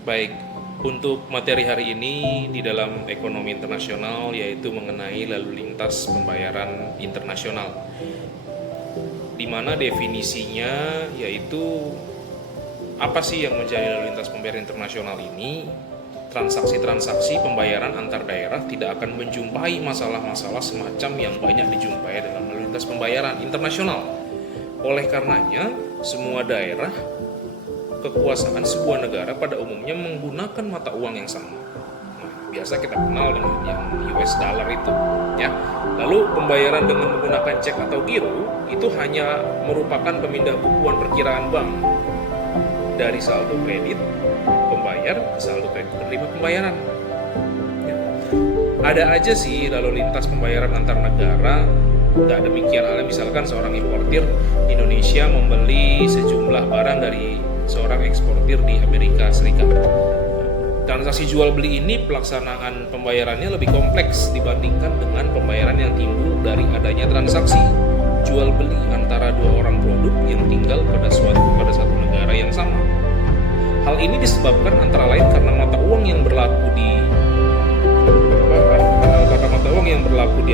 Baik, untuk materi hari ini di dalam ekonomi internasional yaitu mengenai lalu lintas pembayaran internasional, di mana definisinya yaitu apa sih yang menjadi lalu lintas pembayaran internasional ini. Transaksi-transaksi pembayaran antar daerah tidak akan menjumpai masalah-masalah semacam yang banyak dijumpai dalam lalu lintas pembayaran internasional. Oleh karenanya, semua daerah kekuasaan sebuah negara pada umumnya menggunakan mata uang yang sama. Nah, biasa kita kenal dengan yang US dollar itu, ya. Lalu pembayaran dengan menggunakan cek atau giro itu hanya merupakan pemindah bukuan perkiraan bank dari saldo kredit pembayar ke saldo kredit penerima pembayaran. Ya. Ada aja sih lalu lintas pembayaran antar negara. Nggak demikian halnya misalkan seorang importir Indonesia membeli sejumlah barang dari seorang eksportir di Amerika Serikat. Transaksi jual beli ini pelaksanaan pembayarannya lebih kompleks dibandingkan dengan pembayaran yang timbul dari adanya transaksi jual beli antara dua orang produk yang tinggal pada satu negara yang sama. Hal ini disebabkan antara lain karena mata uang yang berlaku di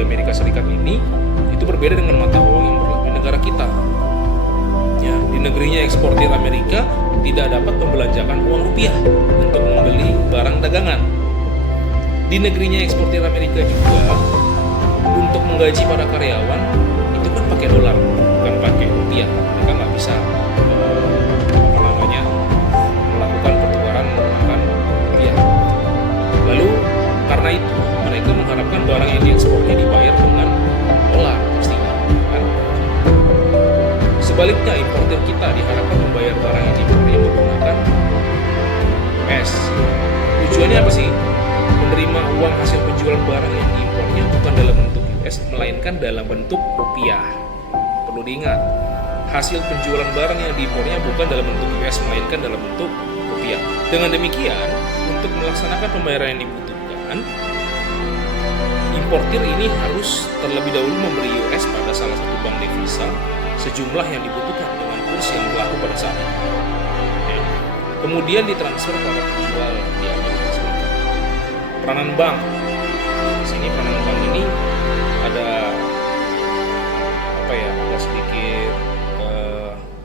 Amerika Serikat ini itu berbeda dengan mata uang yang berlaku di negara kita. Ya, di negerinya eksportir Amerika tidak dapat membelanjakan uang rupiah untuk membeli barang dagangan. Di negerinya eksportir Amerika juga untuk menggaji para karyawan itu kan pakai dolar, bukan pakai rupiah. Mereka nggak bisa melakukan pertukaran menggunakan rupiah. Lalu karena itu mereka mengharapkan barang yang diekspornya dibayar dengan dolar pastinya, kan? Sebaliknya, importir kita diharapkan membayar barang yang diimpornya menggunakan US. Tujuannya apa sih? Menerima uang hasil penjualan barang yang diimpornya bukan dalam bentuk US, melainkan dalam bentuk rupiah. Perlu diingat, hasil penjualan barang yang diimpornya bukan dalam bentuk US, melainkan dalam bentuk rupiah. Dengan demikian, untuk melaksanakan pembayaran yang dibutuhkan, importir ini harus terlebih dahulu memberi US pada salah satu bank devisa sejumlah yang dibutuhkan dengan kurs yang berlaku pada saat itu. Kemudian ditransfer pada penjual di Amerika Serikat. Peranan bank. Di sini peranan bank ini ada sedikit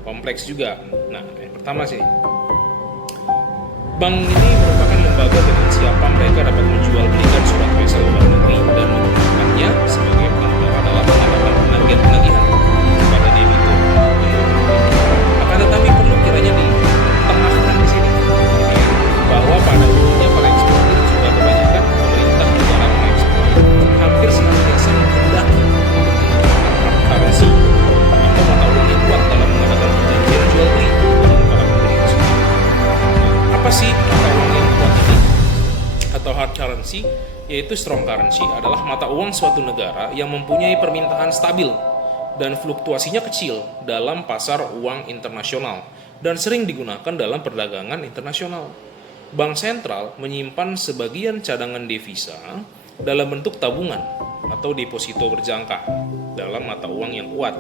kompleks juga. Nah, yang pertama sih, bank ini merupakan lembaga dengan siapa mereka dapat menjual belikan surat kuasa luar negeri dan menggunakannya sebagai pengendara dalam melakukan penagihan kepada debitur. Akan tetapi perlu kiranya ditengahkan di sini, bahwa pada umumnya para eksportir juga kebanyakan pemerintah negara mengekspor hampir senantiasa menghendaki currency atau mata uang yang kuat dalam mengadakan perjanjian jual beli dengan para pembeli tersebut. Apa sih mata uang yang kuat ini atau hard currency? Yaitu strong currency adalah mata uang suatu negara yang mempunyai permintaan stabil dan fluktuasinya kecil dalam pasar uang internasional dan sering digunakan dalam perdagangan internasional. Bank sentral menyimpan sebagian cadangan devisa dalam bentuk tabungan atau deposito berjangka dalam mata uang yang kuat.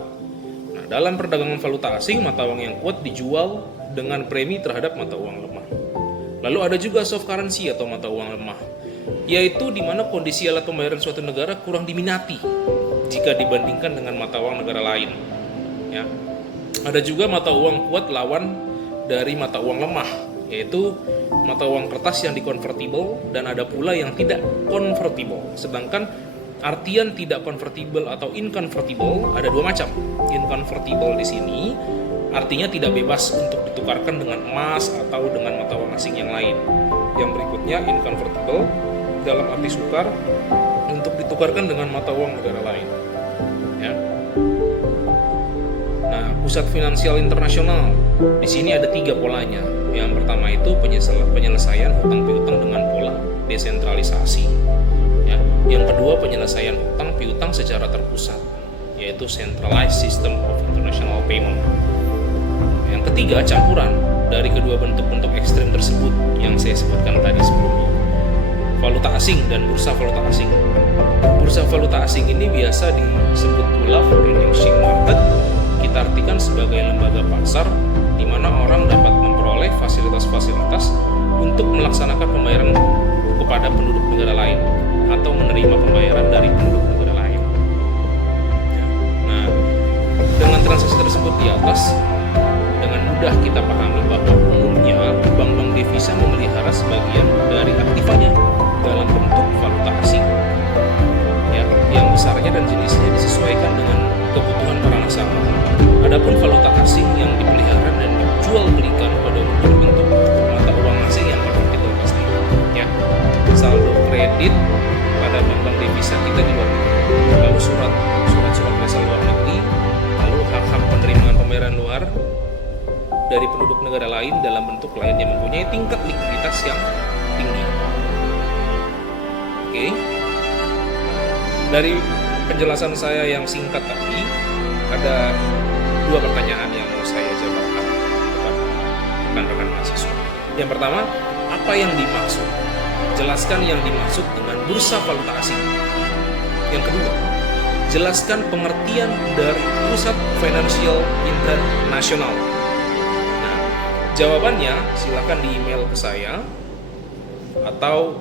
Nah, dalam perdagangan valuta asing, mata uang yang kuat dijual dengan premi terhadap mata uang lemah. Lalu ada juga soft currency atau mata uang lemah, yaitu di mana kondisi alat pembayaran suatu negara kurang diminati jika dibandingkan dengan mata uang negara lain. Ya. Ada juga mata uang kuat lawan dari mata uang lemah, yaitu mata uang kertas yang dikonvertible dan ada pula yang tidak convertible. Sedangkan artian tidak convertible atau inconvertible ada dua macam. Inconvertible di sini artinya tidak bebas untuk ditukarkan dengan emas atau dengan mata uang asing yang lain. Yang berikutnya inconvertible dalam arti sukar untuk ditukarkan dengan mata uang negara lain. Ya. Nah, pusat finansial internasional di sini ada 3 polanya. Yang pertama itu penyelesaian hutang piutang dengan pola desentralisasi. Ya. Yang kedua penyelesaian hutang piutang secara terpusat, yaitu centralized system of international payment. Yang ketiga campuran dari kedua bentuk-bentuk ekstrem tersebut yang saya sebutkan tadi sebelumnya. Valuta asing dan bursa valuta asing. Bursa valuta asing ini biasa disebut pula foreign exchange market. Kita artikan sebagai lembaga pasar di mana orang dapat memperoleh memakai fasilitas-fasilitas untuk melaksanakan pembayaran kepada penduduk negara lain atau menerima pembayaran dari penduduk negara lain. Nah, dengan transaksi tersebut di atas, dengan mudah kita pahami bahwa umumnya bank-bank devisa memelihara sebagian dari aktivanya dalam bentuk valuta asing, ya, yang besarnya dan jenisnya disesuaikan dengan kebutuhan para nasabah. Adapun valuta asing yang dipelihara dan dijual belikan pada bentuk mata uang asing yang konvertible pasti, ya, saldo kredit pada bank-bank devisa kita di luar negeri, lalu surat-surat berasal luar negeri, lalu hak-hak penerimaan pembayaran luar dari penduduk negara lain dalam bentuk lain yang mempunyai tingkat likuiditas yang tinggi. Oke. Dari penjelasan saya yang singkat tadi, ada dua pertanyaan yang mau saya jabarkan kepada rekan-rekan mahasiswa. Yang pertama, apa yang dimaksud? Jelaskan yang dimaksud dengan bursa valuta asing. Yang kedua, jelaskan pengertian dari pusat financial internasional. Nah, jawabannya silakan di email ke saya atau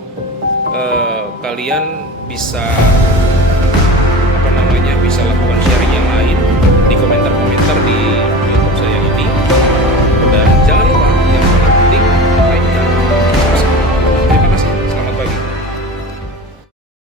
kalian bisa bisa lakukan sharing yang lain di komentar-komentar di